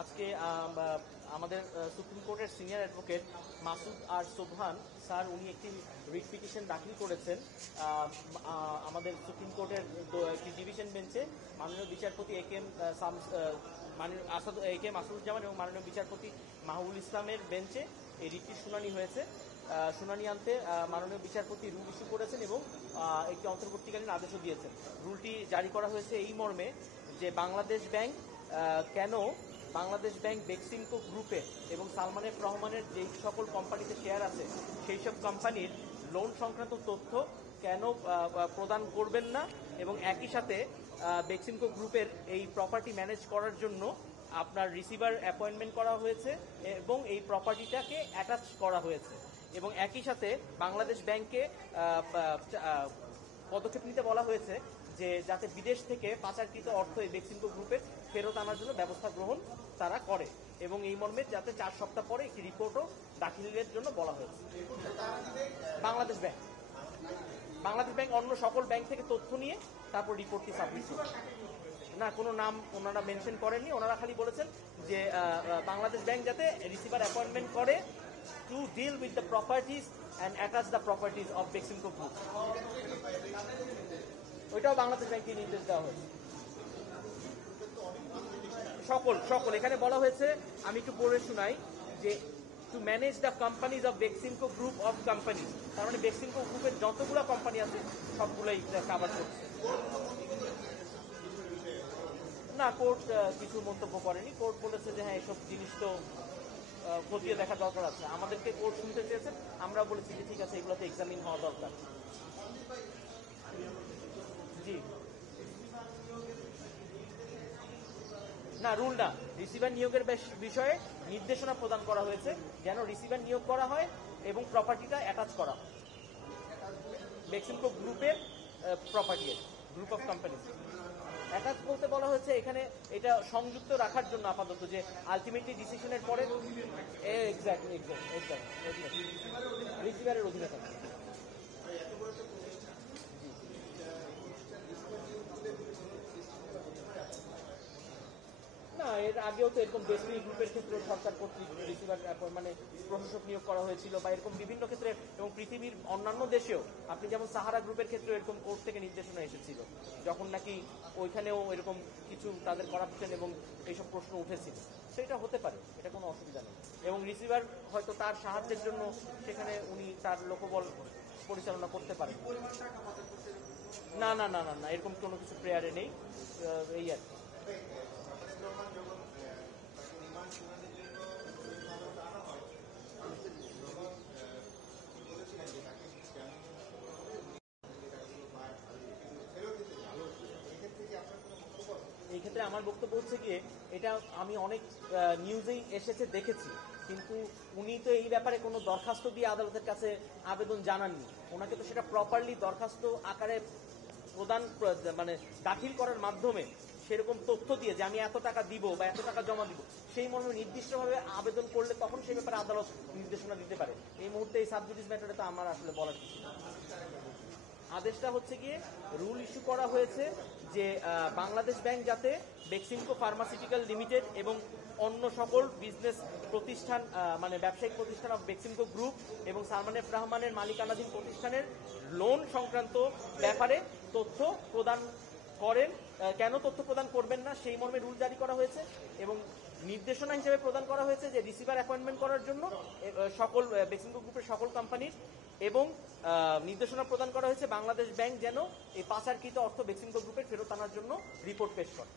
আজকে আমাদের সুপ্রিম কোর্টের সিনিয়র অ্যাডভোকেট মাসুদ আর সোবহান স্যার উনি একটি রিট পিটিশন দাখিল করেছেন আমাদের সুপ্রিম কোর্টের একটি ডিভিশন বেঞ্চে মাননীয় বিচারপতি এ কে এম আসাদুজ্জামান এবং মাননীয় বিচারপতি মাহবুল ইসলামের বেঞ্চে এই রিটটির শুনানি হয়েছে। শুনানি আনতে মাননীয় বিচারপতি রুল ইস্যু করেছেন এবং একটি অন্তর্বর্তীকালীন আদেশও দিয়েছেন। রুলটি জারি করা হয়েছে এই মর্মে যে বাংলাদেশ ব্যাংক বেক্সিমকো গ্রুপের এবং সালমান এফ রহমানের যেই সকল কোম্পানিতে শেয়ার আছে সেই সব কোম্পানির লোন সংক্রান্ত তথ্য কেন প্রদান করবেন না, এবং একই সাথে বেক্সিমকো গ্রুপের এই প্রপার্টি ম্যানেজ করার জন্য আপনার রিসিভার অ্যাপয়েন্টমেন্ট করা হয়েছে এবং এই প্রপার্টিটাকে অ্যাটাচ করা হয়েছে, এবং একই সাথে বাংলাদেশ ব্যাংকে পদক্ষেপ নিতে বলা হয়েছে যে যাতে বিদেশ থেকে পাচারকৃত অর্থ এই বেক্সিমকো গ্রুপে ফেরত আনার জন্য ব্যবস্থা গ্রহণ তারা করে, এবং এই মর্মে যাতে 4 সপ্তাহ পরে একটি রিপোর্টও দাখিলের জন্য বলা হয়েছে। বাংলাদেশ ব্যাংক অন্য সকল ব্যাংক থেকে তথ্য নিয়ে তারপর রিপোর্টটি সাবমিট করবে। না, কোনো নাম ওনারা মেনশন করেননি, ওনারা খালি বলেছেন যে বাংলাদেশ ব্যাংক যাতে রিসিভার অ্যাপয়েন্টমেন্ট করে to deal with the properties and attach the properties of Beximco Group. ওইটাও বাংলাদেশ ব্যাংকে নির্দেশ দেওয়া হয়েছে। সকল এখানে বলা হয়েছে, আমি একটু পড়ে শোনাই যে to manage the companies of Beximco group of company, তার মানে বেক্সিমকো গ্রুপের যতগুলো কোম্পানি আছে সবগুলোই কাভার করছে। না, কোর্ট কিছু মন্তব্য করেনি। কোর্ট বলেছে যে হ্যাঁ এসব জিনিস তো খতিয়ে দেখা দরকার আছে, আমাদেরকে কোর্ট শুনতে চেয়েছেন, আমরা বলেছি যে ঠিক আছে এগুলোতে এক্সামিন হওয়া দরকার। জি না, রুল না, রিসিভার নিয়োগের বিষয়ে নির্দেশনা প্রদান করা হয়েছে যেন রিসিভার নিয়োগ করা হয় এবং প্রপার্টিটা অ্যাটাচ করা হয় বেক্সিমকো গ্রুপের property, group of company. Attach বলতে বলা হয়েছে এখানে এটা সংযুক্ত রাখার জন্য আপাতত, যে আলটিমেটলি ডিসিশনের পরে এক্স্যাক্টলি রিসিভারের অধীনে থাকে। না, এর আগেও তো এরকম বেসমি গ্রুপের ক্ষেত্রে সরকার কর্তৃক রিসিভার মানে প্রশাসক নিয়োগ করা হয়েছিল, বা এরকম বিভিন্ন ক্ষেত্রে, এবং পৃথিবীর অন্যান্য দেশেও আপনি যেমন সাহারা গ্রুপের ক্ষেত্রে এরকম কোর্ট থেকে নির্দেশনা এসেছিল যখন নাকি ওইখানেও এরকম কিছু তাদের করাপশন এবং এইসব প্রশ্ন উঠেছিল। সেটা হতে পারে, এটা কোনো অসুবিধা নেই, এবং রিসিভার হয়তো তার সাহায্যের জন্য সেখানে উনি তার লোকবল পরিচালনা করতে পারেন। না না না না না এরকম কোনো কিছু প্রেয়ারে নেই, এই আর কি। এই ক্ষেত্রে আমার বক্তব্য হচ্ছে গিয়ে, এটা আমি অনেক নিউজেই এসেছে দেখেছি, কিন্তু উনি তো এই ব্যাপারে কোনো দরখাস্ত দিয়ে আদালতের কাছে আবেদন জানাননি। ওনাকে তো সেটা প্রপারলি দরখাস্ত আকারে প্রদান মানে দাখিল করার মাধ্যমে সেরকম তথ্য দিয়ে যে আমি এত টাকা দিব বা এত টাকা জমা দিব, সেই মর্মে নির্দিষ্টভাবে আবেদন করলে তখন সেই ব্যাপারে আদালত নির্দেশনা দিতে পারে। এই মুহূর্তে এই সাবজুডিস ম্যাটারে তো আমার আসলে বলার কিছু না। আদেশটা হচ্ছে গিয়ে রুল ইস্যু করা হয়েছে যে বাংলাদেশ ব্যাংক যাতে বেক্সিমকো ফার্মাসিউটিক্যাল লিমিটেড এবং অন্য সকল বিজনেস প্রতিষ্ঠান মানে ব্যবসায়িক প্রতিষ্ঠান অফ বেক্সিমকো গ্রুপ এবং সালমান এফ রহমানের মালিকানাধীন প্রতিষ্ঠানের লোন সংক্রান্ত ব্যাপারে তথ্য প্রদান করেন, কেন তথ্য প্রদান করবেন না সেই মর্মে রুল জারি করা হয়েছে, এবং নির্দেশনা হিসেবে প্রদান করা হয়েছে যে রিসিভার অ্যাপয়েন্টমেন্ট করার জন্য সকল বেক্সিমকো গ্রুপের সকল কোম্পানির, এবং নির্দেশনা প্রদান করা হয়েছে বাংলাদেশ ব্যাংক যেন এই পাচারকৃত অর্থ বেক্সিমকো গ্রুপের ফেরত আনার জন্য রিপোর্ট পেশ করে।